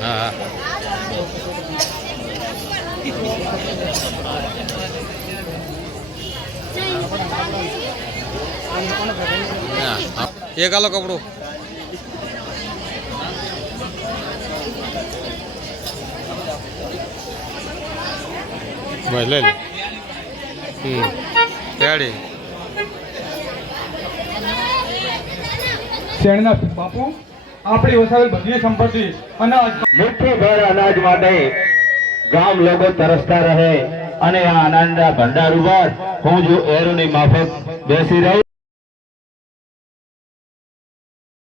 હા એક આલો કપડું બસ લઈ લે રેડી શેણના બાપુ આપણી વસાવેલ બધી સંપત્તિ અનાજ મુઠ્ઠીભર અનાજ માટે ગામ લોકો તરસતા રહે અને આ અનાજના ભંડાર ઉપર હું જો એરોની માફક બેસી રહી